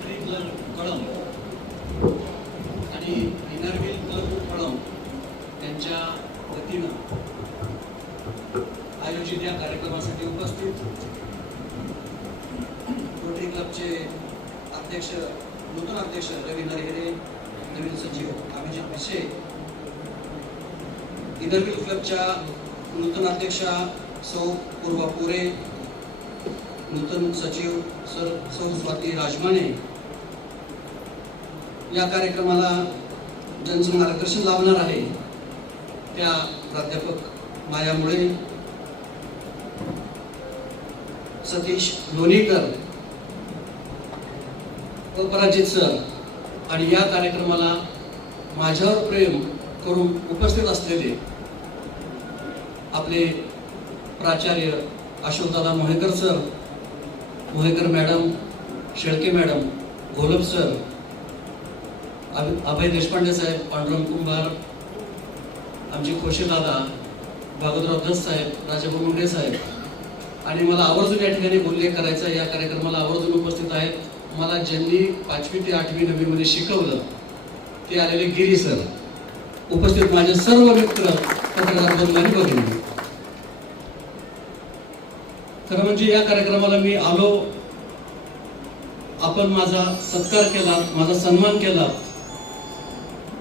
Rotary club Kalamb आणि Inner Wheel club Kalamb यांच्या वतीनं आयोजित या कार्यक्रमासाठी उपस्थित रोटरी क्लबचे अध्यक्ष, नूतन अध्यक्ष रवी नरहेरे, नवीन सचिव अभिजित भिसे, इनरव्हील क्लबच्या नूतन अध्यक्षा सौ पूर्वा पुरे, नूतन सचिव सौ स्वाती राजमाने, या कार्यक्रमाला ज्यांचं मार्गदर्शन लाभणार आहे त्या प्राध्यापक माया मुळे, सतीश लोणीकर, अपराजित सर आणि या कार्यक्रमाला माझ्यावर प्रेम करून उपस्थित असलेले आपले प्राचार्य Ashokdada Mohekar sir, Mohekar madam, Shelke madam, Gholap sir, Abhay Deshpande साहेब, पांडुरंग कुंभार, आमचे खोशे दादा, भागवतराव दस साहेब, राजाभाऊ मुंडे साहेब, आणि मला आवर्जून या ठिकाणी उल्लेख करायचा, या कार्यक्रमाला आवर्जून उपस्थित आहेत. मला ज्यांनी 5वी ते 8वी 9वी मध्ये शिकवलं ते आलेले गिरी सर, उपस्थित माझे सर्व मित्र, पत्रकार बंधू आणि भगिनी. खरं म्हणजे या कार्यक्रमाला मी आलो, आपण माझा सत्कार केला, माझा सन्मान केला,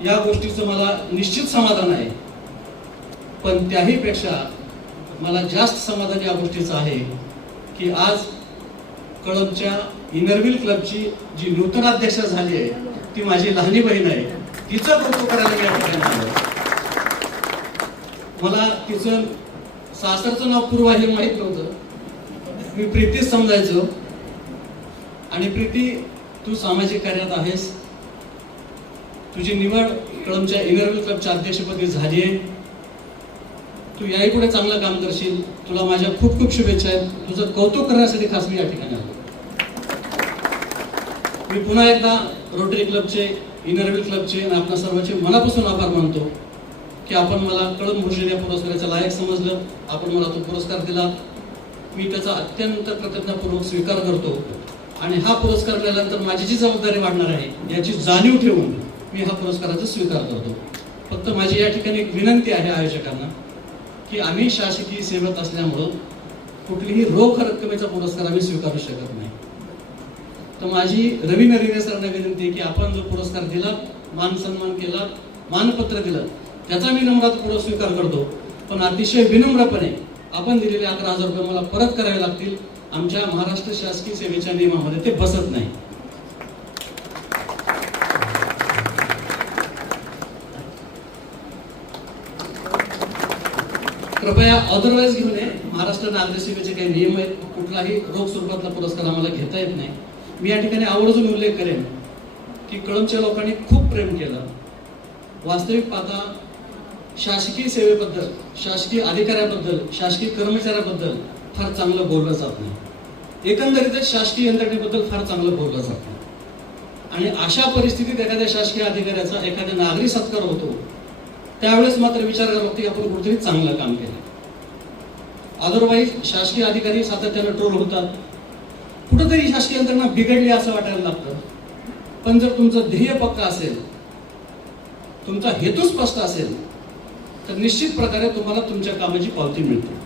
या गोष्टीचं मला निश्चित समाधान आहे. पण त्याही पेक्षा मला जास्त समाधान या गोष्टीचं आहे की आज कळंबच्या इनरव्हील क्लबची जी नूतन अध्यक्ष झाली आहे ती माझी लहानी बहीण आहे. तिचं कौतुक करायला मी या ठिकाणी आलो. मला तिचं सासरचं नाव पूर्वा हे माहीत नव्हतं, मी प्रीतीच समजायचो. आणि प्रीती, तू सामाजिक कार्यात आहेस, तुझी निवड कळंबच्या इनरव्हील क्लबच्या अध्यक्षपदी झाली आहे. तू याही पुढे चांगलं काम करशील, तुला माझ्या खूप खूप शुभेच्छा आहेत. तुझं कौतुक करण्यासाठी खास मी या ठिकाणी आलो. मी पुन्हा एकदा रोटरी क्लबचे, इनरव्हील क्लबचे आणि आपल्या सर्वांचे मनापासून आभार मानतो की आपण मला कळंब भूषण या पुरस्काराचा लायक समजलं, आपण मला तो पुरस्कार दिला. मी त्याचा अत्यंत कृतज्ञतापूर्वक स्वीकार करतो आणि हा पुरस्कार मिळाल्यानंतर माझी जी जबाबदारी वाढणार आहे याची जाणीव ठेवून मी हा पुरस्काराचा स्वीकार करतो. फक्त माझी या ठिकाणी एक विनंती आहे आयोजकांना की आम्ही शासकीय सेवक असल्यामुळं कुठलीही रोख रक्कमेचा पुरस्कार आम्ही स्वीकारू शकत नाही. तर माझी रवी नरहेरे सरांना विनंती आहे की आपण जो पुरस्कार दिला, मान सन्मान केला, मानपत्र दिलं, त्याचा मी नम्रतापूर्वक स्वीकार करतो. पण अतिशय विनम्रपणे आपण दिलेले 11,000 रुपये मला परत करावे लागतील. आमच्या महाराष्ट्र शासकीय सेवेच्या नियमामध्ये ते बसत नाही. कृपया अदरवाईज घेऊ नये. महाराष्ट्र नागरिक सेवेचे काही नियम आहेत, कुठलाही रोख स्वरूपातला पुरस्कार आम्हाला घेता येत नाही. मी या ठिकाणी आवर्जून उल्लेख करेन की कळंबच्या लोकांनी खूप प्रेम केलं. वास्तविक पाहता शासकीय सेवेबद्दल, शासकीय अधिकाऱ्याबद्दल, शासकीय कर्मचाऱ्याबद्दल फार चांगलं बोललं जात नाही. एकंदरीतच शासकीय यंत्रणेबद्दल फार चांगलं बोललं जात नाही. आणि अशा परिस्थितीत एखाद्या शासकीय अधिकाऱ्याचा एखाद्या नागरी सत्कार होतो त्यावेळेस मात्र विचार करावा लागतो की आपण कुठेतरी चांगलं काम केलं. अदरवाईज शासकीय अधिकारी सातत्यानं ट्रोल होतात, कुठेतरी शासकीय यंत्रणा बिघडली असं वाटायला लागतं. पण जर तुमचं ध्येय पक्का असेल, तुमचा हेतू स्पष्ट असेल, तर निश्चित प्रकारे तुम्हाला तुमच्या कामाची पावती मिळते.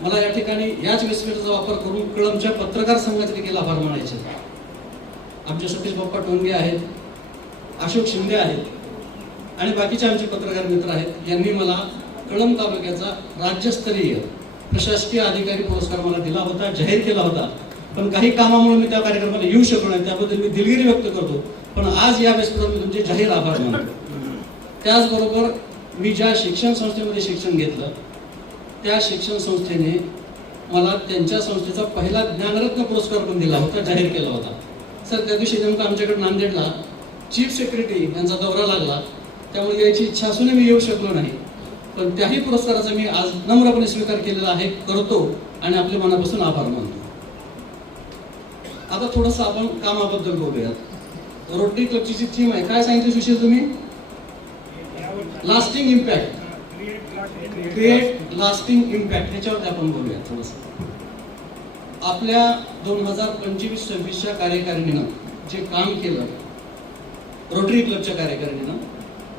मला या ठिकाणी याच व्यासपीठाचा वापर करून कळंबच्या पत्रकार संघाचे देखील आभार मानायचे. आमचे सतीश बाप्पा टोंगे आहेत, अशोक शिंदे आहेत आणि बाकीचे आमचे पत्रकार मित्र आहेत. यांनी मला कळंब तालुक्याचा राज्यस्तरीय प्रशासकीय अधिकारी पुरस्कार मला दिला होता, जाहीर केला होता. पण काही कामामुळे मी त्या कार्यक्रमाला येऊ शकलो नाही, त्याबद्दल मी दिलगिरी व्यक्त करतो. पण आज या व्यासपीठावर मी तुमचे जाहीर आभार मानतो. त्याचबरोबर मी ज्या शिक्षण संस्थेमध्ये शिक्षण घेतलं त्या शिक्षण संस्थेने मला त्यांच्या संस्थेचा पहिला ज्ञानरत्न पुरस्कार पण दिला होता, जाहीर केला होता. सर, त्या दिवशी नेमकं आमच्याकडे नांदेडला चीफ सेक्रेटरी यांचा दौरा लागला, त्यामुळे यायची इच्छा असूनही मी येऊ शकलो नाही. पण त्याही पुरस्काराचा मी आज नम्रपणे स्वीकार केलेला आहे, करतो आणि आपल्या मनापासून आभार मानतो. आता थोडंसं आपण कामाबद्दल बोलूयात. रोटरी क्लबची जी थीम आहे, काय सांगितलं सुशील तुम्ही? Lasting impact, create lasting impact, ह्याच्यावरती आपण बोलूया थोडंसं. आपल्या 2025-26च्या कार्यकारिणीनं जे काम केलं रोटरी क्लबच्या कार्यकारिणीनं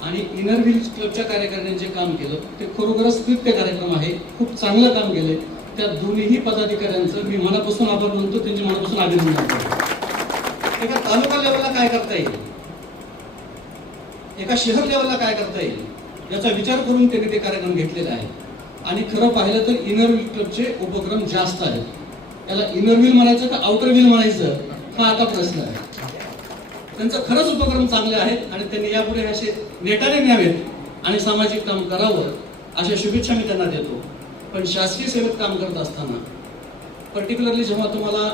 आणि इनर व्हील क्लबच्या कार्यकारिणीने जे काम केलं ते खरोखरच स्तुत्य कार्यक्रम आहे. खूप चांगलं काम केलंय. त्या दोन्ही पदाधिकाऱ्यांचं मी मनापासून आभार मानतो, त्यांचे मनापासून अभिनंदन करतो. एका तालुका लेवलला काय करता येईल, एका शहर लेवलला काय करता येईल याचा विचार करून त्यांनी ते कार्यक्रम घेतलेले आहेत. आणि खरं पाहिलं तर इनर व्हील क्लबचे उपक्रम जास्त आहेत. याला इनर व्हील म्हणायचं का आउटर व्हील म्हणायचं हा आता प्रश्न आहे. त्यांचं खरंच उपक्रम चांगले आहेत आणि त्यांनी यापुढे असे नेटाने न्यावेत आणि सामाजिक काम करावं अशा शुभेच्छा मी त्यांना देतो. पण शासकीय सेवेत काम करत असताना पर्टिक्युलरली जेव्हा तुम्हाला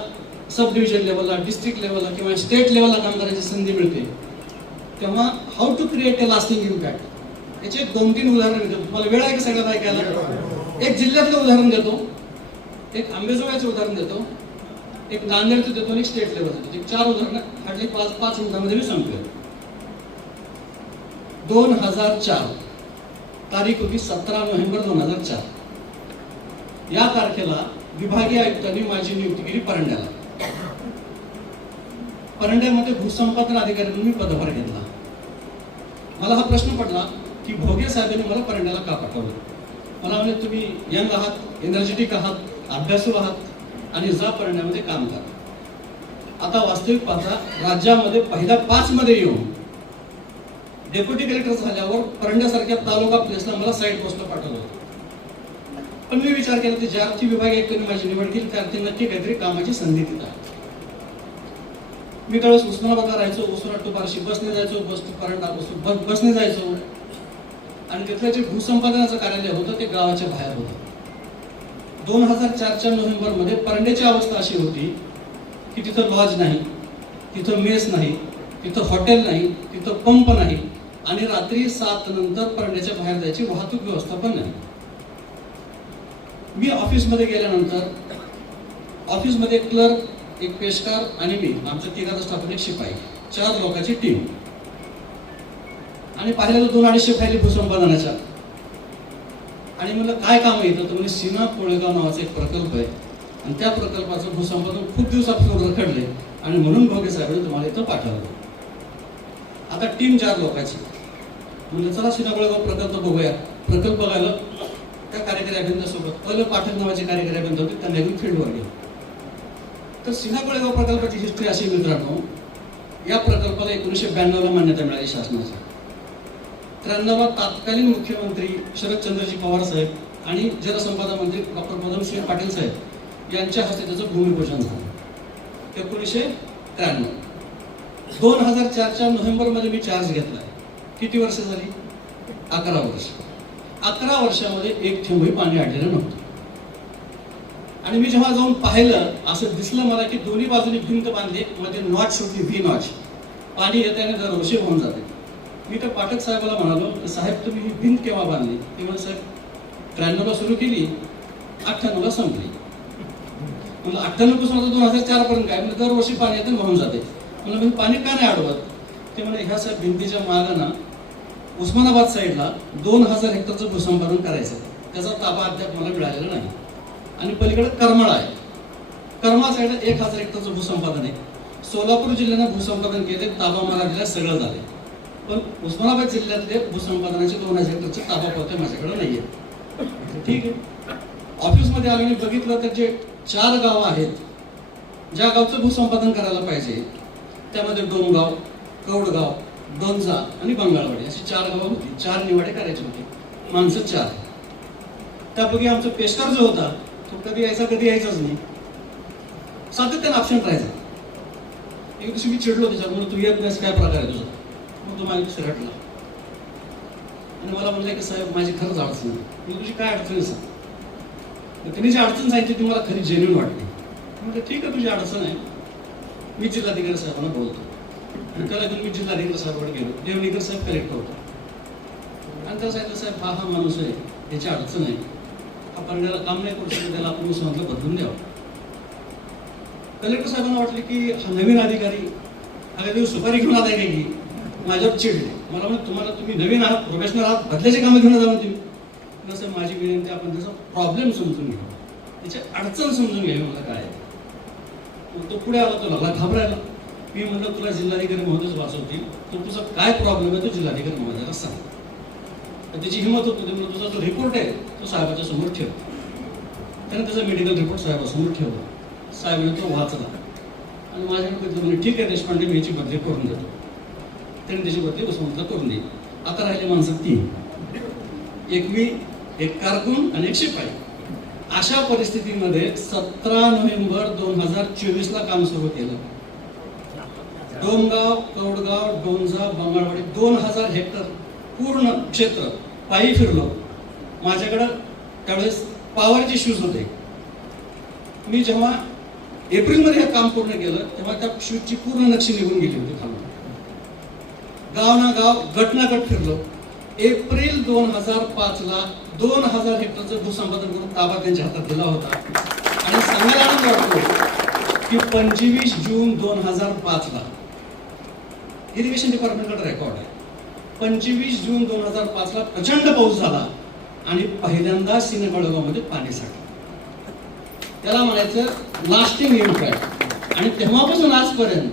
सब डिव्हिजन लेवलला, डिस्ट्रिक्ट लेवलला किंवा स्टेट लेवलला काम करायची संधी मिळते तेव्हा how to create a lasting impact याचे 2-3 उदाहरण देतो. तुम्हाला वेळ आहे की सगळं ऐकायला? एक जिल्ह्यातलं उदाहरण देतो, एक अंबेजोगाईचं उदाहरण देतो, एक नांदेडचं देतो आणि एक स्टेट लेवलचं देतो. 4 उदाहरणं हार्डली 5 मिनिटांमध्ये मी सांगतोय. 2004 तारीख होती 17 नोव्हेंबर 2004. या तारखेला विभागीय आयुक्तांनी माझी नियुक्ती केली परंड्याला. परंड्यामध्ये भूसंपादन अधिकारी म्हणून मी पदभार घेतला. मला हा प्रश्न पडला की भोगे साहेबांनी मला परंड्याला का पाठवलं. मला म्हणजे तुम्ही यंग आहात, एनर्जेटिक आहात, अभ्यासू आहात आणि जा परंड्यामध्ये काम करा. आता वास्तविक पाहता राज्यामध्ये पहिल्या 5 मध्ये येऊन डेप्युटी कलेक्टर झाल्यावर परंड्यासारख्या तालुका प्लेसला मला साईड पोस्टला पाठवलं होतं. पण मी विचार केला की ज्या अर्थी विभागीय आयुक्तांनी माझी निवड केली त्या अर्थी नक्की काहीतरी कामाची संधी तिथं आहे. मी त्यावेळेस उस्मानाबादला राहायचो. उस्मानाबाद टू बार्शी बसने जायचो, बसने जायचो आणि तिथलं जे भूसंपादनाचं कार्यालय होतं ते गावाच्या बाहेर होतं. 2004च्या नोव्हेंबरमध्ये परंड्याची अवस्था अशी होती की तिथं लॉज नाही, तिथं मेस नाही, तिथं हॉटेल नाही, तिथं पंप नाही आणि रात्री 7 नंतर परंड्याच्या बाहेर जायची वाहतूक व्यवस्था पण नाही. मी ऑफिसमध्ये गेल्यानंतर ऑफिसमध्ये क्लर्क, एक पेशकार आणि मी, आमच्या 3 स्टाफ, एक शिपाई, 4 लोकांची टीम. आणि पाहिलं तर 200-250 फायली भूसंपादनाच्या. आणि म्हणलं काय काम येतं तर म्हणजे सीना कोळेगाव नावाचा एक प्रकल्प आहे आणि त्या प्रकल्पाचं भूसंपादन खूप दिवसापासून रखडले आणि म्हणून भोगे साहेबांनी तुम्हाला इथं पाठवलं. आता टीम 4 लोकांची. म्हणजे चला सीना कोळेगाव प्रकल्प बघूया. प्रकल्प बघायला त्या कार्यकारी अभियंत्यासोबत पाठक नावाचे कार्यकारी अभियंता होते, त्यांना घेऊन फील्डवर गेले. तर सीना कोळेगाव प्रकल्पाची हिस्ट्री अशी मित्रांनो, या प्रकल्पाला 1992ला मान्यता मिळाली शासनाची. 93ला तत्कालीन मुख्यमंत्री शरदचंद्रजी पवार साहेब आणि जलसंपदा मंत्री डॉक्टर पद्मसिंह पाटील साहेब यांच्या हस्ते त्याचं भूमिपूजन झालं 1993. 2004च्या नोव्हेंबरमध्ये मी चार्ज घेतला. किती वर्ष झाली? 11 वर्ष. 11 वर्षामध्ये एक थेंबही पाणी अडलेलं नव्हतं. आणि मी जेव्हा जाऊन पाहिलं असं दिसलं मला की दोन्ही बाजूनी भिंत बांधली, मध्ये नॉच सुटली, व्ही नॉच. पाणी येत्याने दरवर्षी होऊन जाते. मी तर पाठक साहेबाला म्हणालो, साहेब तुम्ही ही भिंत केव्हा बांधली? ते म्हणजे साहेब 93ला सुरू केली, 98ला संपली. म्हणजे 98 पासून आता 2004 पर्यंत काय म्हणजे दरवर्षी पाणी येतं वाहून जाते. म्हणजे पाणी का नाही अडवत? ते म्हणजे ह्या साहेब भिंतीच्या मागानं उस्मानाबाद साईडला 2000 हेक्टरचं भूसंपादन करायचं, त्याचा ताबा अद्याप मला मिळालेला नाही. आणि पलीकडे करमाळा आहे. करमाळा साईडला 1000 हेक्टरचं भूसंपादन आहे. सोलापूर जिल्ह्यानं भूसंपादन केले, ताबा मला दिला, सगळं झाले. पण उस्मानाबाद जिल्ह्यातले भूसंपादनाचे 2000 हेक्टरचे ताबा पावते माझ्याकडे नाहीये. ठीक आहे. ऑफिसमध्ये आलो आणि बघितलं तर जे 4 गावं आहेत ज्या गावचं भूसंपादन करायला पाहिजे त्यामध्ये डोमगाव, कौडगाव, डोंजा आणि बंगाळवाडी अशी 4 गावं होती. 4 निवाडे करायचे होते, माणसं 4. त्यापैकी आमचा पेशकार जो होता तो कधी यायचाच नाही, सातत्याने ॲब्सेंट राहायचा. एक दिवशी मी चिडलो त्याच्यामुळे, तू येत नाहीस, काय प्रकार आहे तुझा? मग तो माझ्या दुसऱ्या हटला आणि मला म्हणलं की साहेब माझी खरंच अडचण आहे. मी तुझी काय अडचण आहे सांग. त्यांनी जी अडचण सांगितली ती मला खरी जेन्युइन वाटली. म्हणजे ठीक आहे, तुझी अडचण आहे, मी जिल्हाधिकारी साहेबांना बोलतो. आणि त्याला घेऊन मी जिल्हाधिकारी साहेबांकडे गेलो. देवणीकर साहेब कलेक्टर होता आणि त्याला सांगितलं, साहेब हा माणूस आहे, याची अडचण आहे, हा परंड्याला काम नाही करू शकतो, त्याला आपण उस्मानाबादला बदलून द्यावं. कलेक्टर साहेबांना वाटलं की हा नवीन अधिकारी अगदी सुपारी घेऊन आलाय की माझ्यावर चिडले. मला म्हणत, तुम्ही नवीन आहात, प्रोफेशनल आहात, बदल्याचे कामं घेऊन जाऊन तुम्ही. जसं माझी विनंती, आपण त्याचा प्रॉब्लेम समजून घेऊ, त्याची अडचण समजून घ्यावी. मला काय तो पुढे आला, तो लागला घाबरायला. मी म्हणलं तुला जिल्हाधिकारी महोदयच वाचवतील, तर तुझा काय प्रॉब्लेम आहे तो जिल्हाधिकारी महोदयाला सांग. तर त्याची हिंमत होत होती, म्हणून तुझा जो रिपोर्ट आहे तो साहेबाच्या समोर ठेव. त्याने त्याचा मेडिकल रिपोर्ट साहेबासमोर ठेवला. साहेबांनी तो वाचला आणि माझ्याकडे म्हणजे ठीक आहे देशपांडे, मी याची बदली करून देतो. त्याने त्याची बदली वसंतला करून दिली. आता राहिले माणसं 3, एक कारकून आणि एक शिपाई. अशा परिस्थितीमध्ये 17 नोव्हेंबर 2024 ला काम सुरू केलं. डोमगाव, कौडगाव, डोंजा, बंगाळवाडी 2000 हेक्टर पूर्ण क्षेत्र पायी फिरलो. माझ्याकडं त्यावेळेस पॉवरचे शूज होते. मी जेव्हा एप्रिलमध्ये हे काम पूर्ण केलं तेव्हा त्या शूजची पूर्ण नक्षी निघून गेली होती खालून. गाव ना गाव, गट ना गट फिरलो. एप्रिल 2005 ला 2000 हेक्टरचं भूसंपादन करून ताबा त्यांच्या हातात दिला होता. आणि सांगायला आनंद वाटतो की 25 जून 2005 ला इरिगेशन डिपार्टमेंटकडे रेकॉर्ड आहे. 25 जून 2005 ला प्रचंड पाऊस झाला आणि पहिल्यांदा सिनेगडगावमध्ये पाणी साठलं. त्याला म्हणायचं लास्टिंग इम्पॅक्ट. आणि तेव्हापासून आजपर्यंत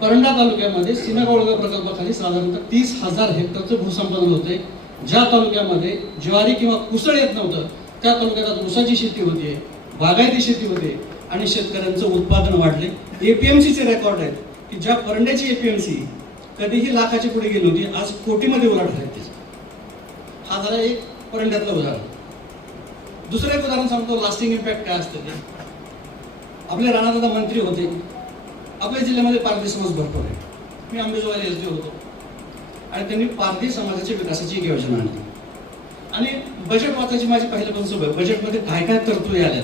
परंडा तालुक्यामध्ये सिनेगडगाव प्रकल्पाखाली साधारणतः 30,000 हेक्टरचं भूसंपादन होते. ज्या तालुक्यामध्ये ज्वारी किंवा कुसळ येत नव्हतं त्या तालुक्यात ऊसाची शेती होते, बागायती शेती होते आणि शेतकऱ्यांचं उत्पादन वाढले. एपीएमसीचे रेकॉर्ड आहेत की ज्या परंड्याची एपीएमसी कधीही लाखाची पुढे गेली होती, आज कोटीमध्ये उलाढाल आहेत त्याची. हा झाला एक परंड्यातलं उदाहरण. दुसरं एक उदाहरण सांगतो, लास्टिंग इम्पॅक्ट काय असतं ते. आपले राणादादा मंत्री होते. आपल्या जिल्ह्यामध्ये पारधी समाज भरपूर आहे. मी अंबेजोगाई एसडी होतो आणि त्यांनी पारधी समाजाच्या विकासाची एक योजना आणली. आणि बजेट वाचायची माझी पहिल्यापासून सवय. बजेटमध्ये काय काय तरतुदी आल्या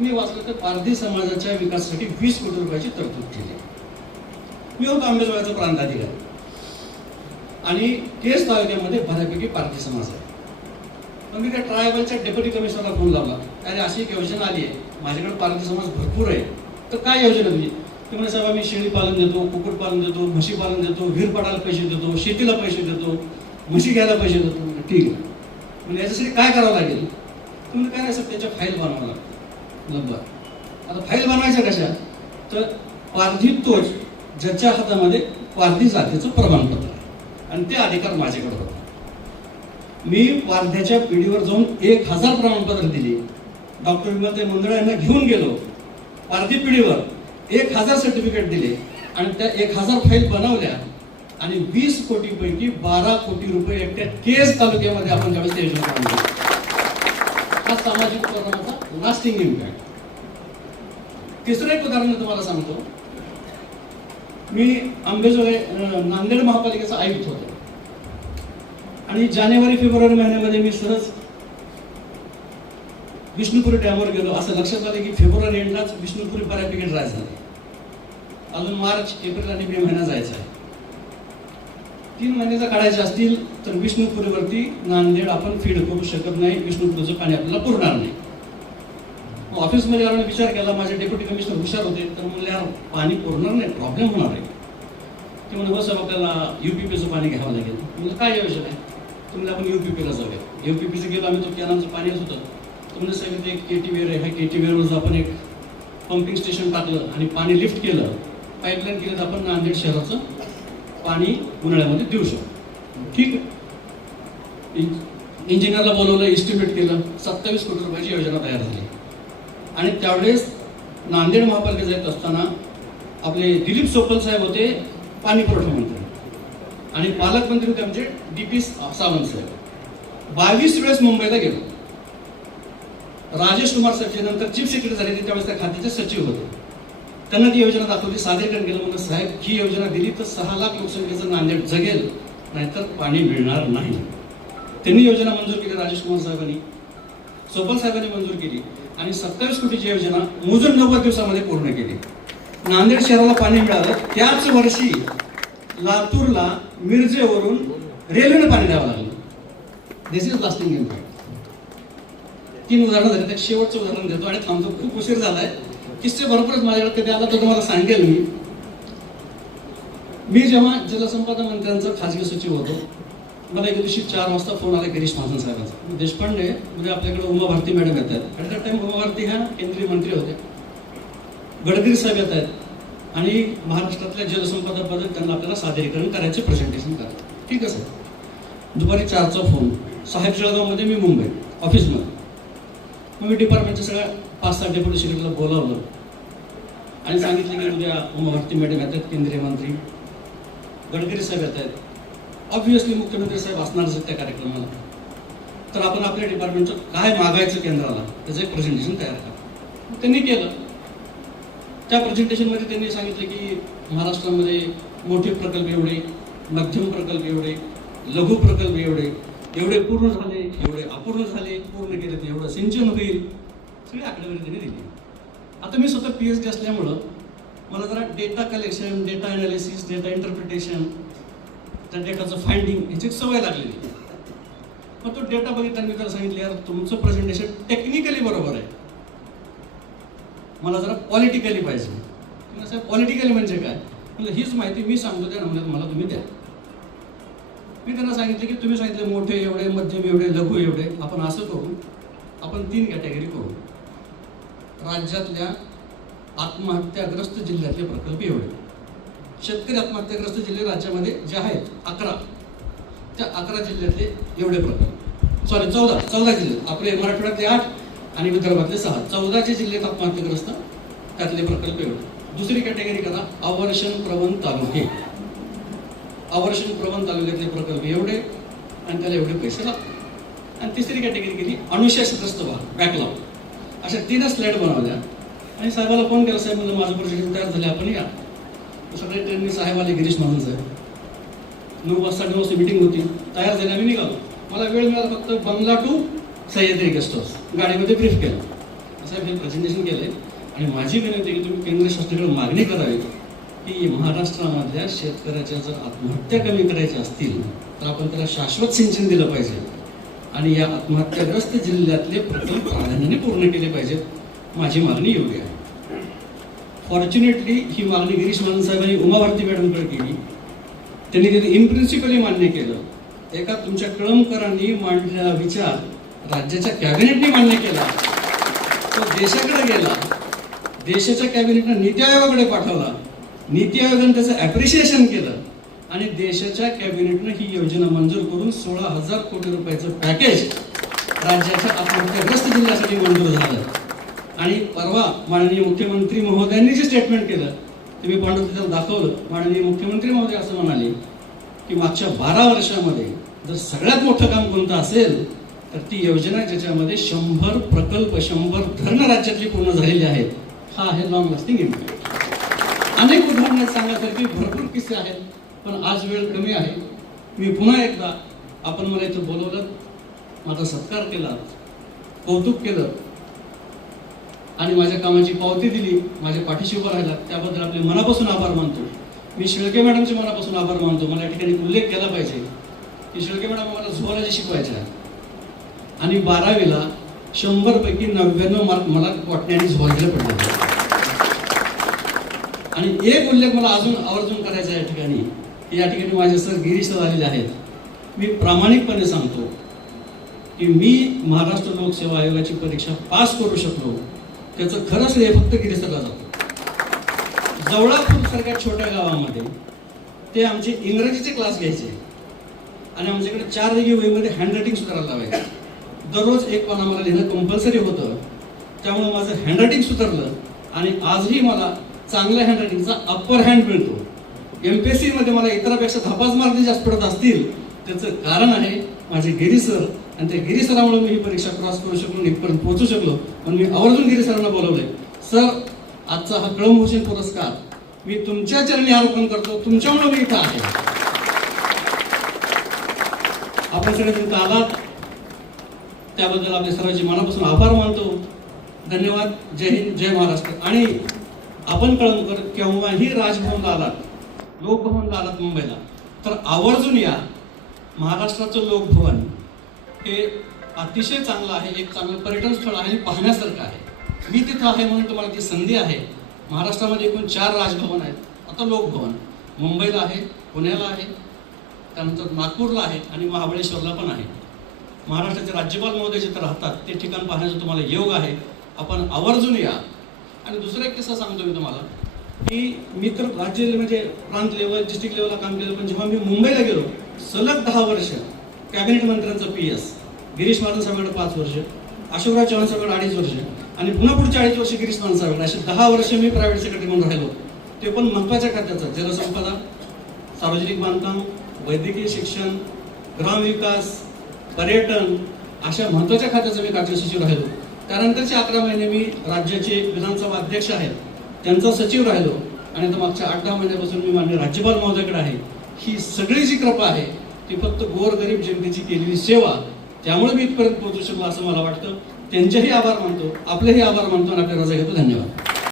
मी वाचलं तर पारधी समाजाच्या विकासासाठी 20 कोटी रुपयाची तरतूद केली. मी होतो अंबेजोगाईचा प्रांताधिकारी आणि केस तालुक्यामध्ये बऱ्यापैकी पारधी समाज आहे. पण मी त्या ट्रायबलच्या डेप्युटी कमिशनरला फोन लावला, अरे अशी एक योजना आली आहे, माझ्याकडे पारधी समाज भरपूर आहे, तर काय योजना तुझी? ते म्हणजे साहेब आम्ही शेळी पालन देतो, कुक्कुट पालन देतो, म्हशी पालन देतो, विहीर पाडायला पैसे देतो, शेतीला पैसे देतो, म्हशी घ्यायला पैसे देतो. ठीक आहे, म्हणजे याच्यासाठी काय करावं लागेल? तुम्ही काय नाही सर, त्याच्या फाईल बनवावं लागेल. बरं, आता फाईल बनवायच्या कशा? तर पारधी तोच ज्याच्या हातामध्ये पारधी जातीचं प्रमाणपत्र आहे आणि ते अधिकार माझ्याकडे होते. मी पारध्याच्या पिढीवर जाऊन 1000 प्रमाणपत्र दिली. डॉक्टर विमलताई मुंदडा यांना घेऊन गेलो. पारधी पिढीवर 1000 सर्टिफिकेट दिले आणि त्या 1000 फाईल बनवल्या आणि 20 कोटीपैकी 12 कोटी रुपये एकट्या केज तालुक्यामध्ये आपण त्यावेळेस योजना आणली. हा सामाजिक उपक्रमाचा लास्टिंग इम्पॅक्ट. तिसरं एक उदाहरण तुम्हाला सांगतो. मी अंबेजोगाई नांदेड महापालिकेचा आयुक्त होतो आणि जानेवारी फेब्रुवारी महिन्यामध्ये मी सहज विष्णुपुरी डॅमवर गेलो. असं लक्षात आलं की फेब्रुवारी एंडलाच विष्णुपुरी बऱ्यापैकी ड्राय झाली. अजून मार्च, एप्रिल आणि मे महिना जायचा आहे. 3 महिने जर काढायचे असतील तर विष्णुपुरीवरती नांदेड आपण फीड करू शकत नाही. विष्णुपुरीचं पाणी आपल्याला पुरणार नाही. ऑफिसमध्ये आल्याने विचार केला. माझे डेप्युटी कमिशनर हुशार होते, तर म्हणले यार पाणी पुरणार नाही, प्रॉब्लेम होणार आहे. ते म्हणजे हो साहेब आपल्याला UPPचं पाणी घ्यावं लागेल. म्हणजे काय योजना आहे? तुम्ही आपण UPPला जाऊया. UPPचं गेलो आम्ही, तो कॅनलचं पाणी येत होतं. तुम्ही साहेब ते केटीवेअर आहे, ह्या केटीवेअरवर आपण एक पंपिंग स्टेशन टाकलं आणि पाणी लिफ्ट केलं, पाईपलाईन केलं, तर आपण नांदेड शहराचं पाणी उन्हाळ्यामध्ये देऊ शकतो. ठीक आहे. इंजिनियरला बोलवलं, एस्टिमेट केलं, 27 कोटी रुपयाची योजना तयार झाली. आणि त्यावेळेस नांदेड महापालिकेत जात असताना आपले दिलीप सोपल साहेब होते पाणी पुरवठा मंत्री आणि पालकमंत्री होते आमचे DP सावंत साहेब. 22 वेळेस मुंबईला गेलो. राजेश कुमार साहेब जे नंतर चीफ सेक्रेटरी झाले त्यावेळेस त्या खात्याचे सचिव होते. त्यांना ती योजना दाखवली, सादरीकरण केलं. म्हणून साहेब ही योजना दिली तर 6 लाख लोकसंख्येचं नांदेड जगेल, नाहीतर पाणी मिळणार नाही. त्यांनी योजना मंजूर केली. राजेश कुमार साहेबांनी, सोपल साहेबांनी मंजूर केली आणि 27 कोटीची योजना मोजून 90 दिवसामध्ये पूर्ण केली. नांदेड शहराला पाणी मिळालं. त्याच वर्षी लातूरला मिरजेवरून रेल्वेने पाणी द्यावं लागलं. दिस इज लास्टिंग इम्पॅक्ट. 3 उदाहरणं झाली. त्यात शेवटचं उदाहरण देतो आणि थांबतो. खूप उशीर झालाय. किस्से भरपूरच माझ्याकडे, कधी आला तर तुम्हाला सांगेल. मी जेव्हा जलसंपदा मंत्र्यांचा खासगी सचिव होतो, मला एक दिवशी 4 वाजता फोन आला गिरीश महाजन साहेबांचा. देशपांडे म्हणजे आपल्याकडे उमा भारती मॅडम येत आहेत. At that time Uma Bharati ह्या केंद्रीय मंत्री होते. गडकरी साहेब येत आहेत आणि महाराष्ट्रातल्या जलसंपदाबद्दल त्यांना आपल्याला सादरीकरण करायचे, प्रेझेंटेशन करायचं. ठीक आहे सर. दुपारी 4चा फोन, साहेब जळगावमध्ये, मी मुंबईत ऑफिसमध्ये. मग मी डिपार्टमेंटच्या सगळ्या 5-6 डेप्युटी सेक्रेटरीला बोलावलं आणि सांगितलं की उद्या उमा भारती मॅडम येतात, केंद्रीय मंत्री गडकरी साहेब येत आहेत, ऑब्व्हियसली मुख्यमंत्री साहेब असणारच आहेत त्या कार्यक्रमाला. तर आपण आपल्या डिपार्टमेंटचं काय मागायचं केंद्राला त्याचं एक प्रेझेंटेशन तयार करा. त्यांनी केलं. त्या प्रेझेंटेशनमध्ये त्यांनी सांगितलं की महाराष्ट्रामध्ये मोठे प्रकल्प एवढे, मध्यम प्रकल्प एवढे, लघु प्रकल्प एवढे, एवढे पूर्ण झाले, एवढे अपूर्ण झाले, पूर्ण केले तर एवढं सिंचन होईल, सगळी आकडेवारी त्यांनी दिली. आता मी स्वतः PhD असल्यामुळं मला जरा data collection, data analysis, data interpretation, त्या डेटाचं फाइंडिंग ह्याची सवय लागलेली. मग तो डेटा बघितला मी त्याला सांगितलं, यार तुमचं प्रेझेंटेशन टेक्निकली बरोबर आहे, मला जरा पॉलिटिकली पाहिजे. साहेब पॉलिटिकली म्हणजे काय? म्हणजे हीच माहिती मी सांगतो त्या नमुन्यात मला तुम्ही द्या. मी त्यांना सांगितलं की तुम्ही सांगितले मोठे एवढे, मध्यम एवढे, लघु एवढे, आपण असं करू, आपण 3 कॅटेगरी करू. राज्यातल्या आत्महत्याग्रस्त जिल्ह्यातले प्रकल्प एवढे, शेतकरी आत्महत्याग्रस्त जिल्हे राज्यामध्ये जे आहेत 11, त्या 11 जिल्ह्यातले एवढे प्रकल्प, सॉरी 14 जिल्हे, आपले मराठवाड्यातले 8 आणि विदर्भातले 6, 14 जिल्ह्यात आत्महत्याग्रस्त त्यातले प्रकल्प एवढे. दुसरी कॅटेगरी करा अवर्षण प्रवण तालुके, अवर्षण प्रवण तालुक्यातले प्रकल्प एवढे आणि त्याला एवढे पैसे लागतात. आणि तिसरी कॅटेगरी केली अनुशेषग्रस्त भाग, बॅकलॉग. अशा 3 स्लाईड बनवल्या आणि साहेबाला फोन केला. साहेब म्हणलं माझं प्रोजेक्ट तयार झाले, आपण या. सगळे ट्रेननी साहेब आले, गिरीश महाजन साहेब. 9 वाजता 9 वाजता मिटिंग होती, तयार झाली, आम्ही निघालो. मला वेळ मिळाला फक्त बंगला टू सह्याद्री गेस्ट हाऊस, गाडीमध्ये ब्रीफ केलं. साहेब हे प्रेझेंटेशन केलंय आणि माझी विनंती आहे की तुम्ही केंद्र शासनाकडे मागणी करावी की महाराष्ट्रामधल्या शेतकऱ्याच्या जर आत्महत्या कमी करायच्या असतील तर आपण त्याला शाश्वत सिंचन दिलं पाहिजे आणि या आत्महत्याग्रस्त जिल्ह्यातले प्रकल्प प्राधान्याने पूर्ण केले पाहिजेत. माझी मागणी योग्य आहे. फॉर्च्युनेटली ही मागणी गिरीश महाजन साहेबांनी उमा भारती मॅडमकडे केली. त्यांनी त्याने इन प्रिन्सिपली मान्य केलं. एका तुमच्या कळमकरांनी मांडलेला विचार राज्याच्या कॅबिनेटने मान्य केला, तो देशाकडे गेला, देशाच्या कॅबिनेटनं नीती आयोगाकडे पाठवला, नीती आयोगाने त्याचं ॲप्रिशिएशन केलं आणि देशाच्या कॅबिनेटनं ही योजना मंजूर करून 16,000 कोटी रुपयाचं पॅकेज राज्याच्या आत्महत्याग्रस्त जिल्ह्यासाठी मंजूर झालं. आणि परवा माननीय मुख्यमंत्री महोदयांनी जे स्टेटमेंट केलं ते मी पांडुरंगाला दाखवलं. माननीय मुख्यमंत्री महोदय असं म्हणाले की मागच्या 12 वर्षामध्ये जर सगळ्यात मोठं काम कोणतं असेल तर ती योजना ज्याच्यामध्ये 100 प्रकल्प, 100 धरणं राज्यातली पूर्ण झालेली आहेत, हा आहे लॉंग लास्टिंग इम्पॅक्ट. अनेक उदाहरणं सांगण्यासारखी भरपूर किस्से आहेत, पण आज वेळ कमी आहे. मी पुन्हा एकदा, आपण मला इथं बोलवलं, माझा सत्कार केला, कौतुक केलं आणि माझ्या कामाची पावती दिली, माझ्या पाठीशी उभं राहिला, त्याबद्दल आपले मनापासून आभार मानतो. मी शेळके मॅडमचे मनापासून आभार मानतो. मला या ठिकाणी उल्लेख केला पाहिजे की शेळके मॅडम मला झुऑलॉजी शिकवायच्या आणि 12वीला 100 पैकी 99 मार्क मला बॉटनी आणि झुऑलॉजीला पडले. आणि एक उल्लेख मला अजून आवर्जून करायचा आहे या ठिकाणी, की या ठिकाणी माझे सर गिरीश सर आलेले आहेत. मी प्रामाणिकपणे सांगतो की मी महाराष्ट्र लोकसेवा आयोगाची परीक्षा पास करू शकलो त्याचं खरं श्रेय फक्त गिरीश सरला जातं. जवळापूर सारख्या छोट्या गावामध्ये ते आमचे इंग्रजीचे क्लास घ्यायचे आणि आमच्याकडे 4 वेगळी वहीमध्ये हँडरायटिंग सुधारायला लावायचे. दररोज एक पान आम्हाला लिहिणं कंपल्सरी होतं, त्यामुळे माझं हँडरायटिंग सुधारलं आणि आजही मला चांगल्या हँडरायटिंगचा अप्पर हँड मिळतो. MPSC मध्ये मला इतरांपेक्षा 10-5 मार्क जास्त पडत असतील त्याचं कारण आहे माझे गिरी सर, आणि त्या गिरी सरांमुळे मी ही परीक्षा क्रॉस करू शकलो, इथपर्यंत पोहोचू शकलो. पण मी आवर्जून गिरी सरांना बोलवलंय, सर आजचा हा कळमभूषण पुरस्कार मी तुमच्या चरणी अर्पण करतो, तुमच्यामुळे मी इथं आहे. आपण सगळे इथं आलात त्याबद्दल आपल्या सर्वांचे मनापासून आभार मानतो. धन्यवाद. जय हिंद, जय महाराष्ट्र. आणि आपण कळमकर केव्हाही राजभवनला आलात, लोकभवनला आलात मुंबईला, तर आवर्जून या. महाराष्ट्राचं लोकभवन हे अतिशय चांगलं आहे, एक चांगलं पर्यटन स्थळ आहे आणि पाहण्यासारखं आहे. मी तिथं आहे म्हणून तुम्हाला ती संधी आहे. महाराष्ट्रामध्ये एकूण 4 राजभवन आहेत. आता लोकभवन मुंबईला आहे, पुण्याला आहे, त्यानंतर नागपूरला आहे आणि महाबळेश्वरला पण आहे. महाराष्ट्राचे राज्यपाल महोदय जिथं राहतात ते ठिकाण पाहण्याचा तुम्हाला योग आहे. आपण आवर्जून या. आणि दुसरा एक किस्सा सांगतो मी तुम्हाला. की मी तर राज्य म्हणजे प्रांत लेवल डिस्ट्रिक्ट लेवलला काम केलं, पण जेव्हा मी मुंबईला गेलो सलग 10 वर्ष कॅबिनेट मंत्र्यांचं PS, गिरीश महाजन साहेबांकडे 5 वर्ष, अशोकराव चव्हाण साहेबांकडे 2.5 वर्ष आणि पुन्हा पुढचे 2.5 वर्ष गिरीश महाजन साहेबांकडे, असे 10 वर्ष मी प्रायव्हेट सेक्रेटरी म्हणून राहिलो. ते पण महत्त्वाच्या खात्याचं, जलसंपदा, सार्वजनिक बांधकाम, वैद्यकीय शिक्षण, ग्रामविकास, पर्यटन अशा महत्त्वाच्या खात्याचं मी राज्य सचिव राहिलो. त्यानंतरचे 11 महिने मी राज्याचे विधानसभा अध्यक्ष आहेत त्यांचा सचिव राहिलो आणि आता मागच्या 8-10 महिन्यापासून मी माननीय राज्यपाल महोदयाकडे आहे. ही सगळी जी कृपा आहे ती फक्त गोरगरीब जनतेची केलेली सेवा, त्यामुळे मी इथपर्यंत पोहोचू शकलो असं मला वाटतं. त्यांचेही आभार मानतो, आपलेही आभार मानतो आणि आपल्या रजा घेतो. धन्यवाद.